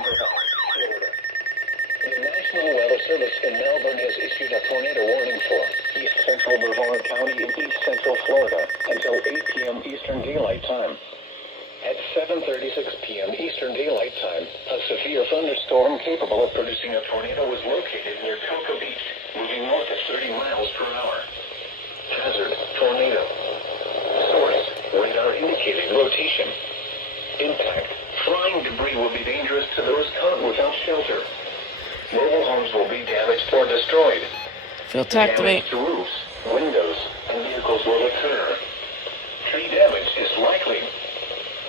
The National Weather Service in Melbourne has issued a tornado warning for east central Brevard County in east central Florida until 8 p.m. Eastern Daylight Time. At 7:36 p.m. Eastern Daylight Time, a severe thunderstorm capable of producing a tornado was located near Cocoa Beach, moving north at 30 miles per hour. Hazard, tornado. Source, radar indicating rotation. Impact, flying debris will be dangerous to those caught without shelter. Mobile homes will be damaged or destroyed. Fail to activate. Damage to roofs, windows, and vehicles will occur. Tree damage is likely.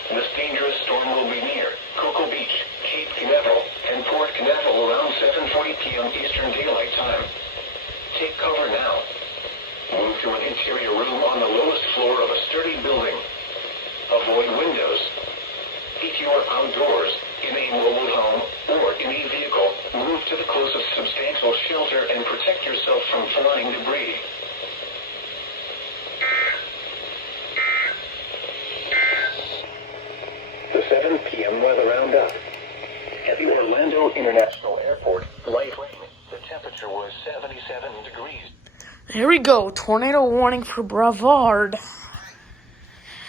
This dangerous storm will be near Cocoa Beach, Cape Canaveral, and Port Canaveral around 7:40 p.m. Eastern Daylight Time. Take cover now. Move to an interior room on the lowest floor of a sturdy building. Avoid windows. If you are outdoors, in a mobile home, or in a vehicle, move to the closest substantial shelter and protect yourself from flying debris. The 7 p.m. weather roundup. At the Orlando International Airport, light rain. The temperature was 77 degrees. Here we go. Tornado warning for Brevard.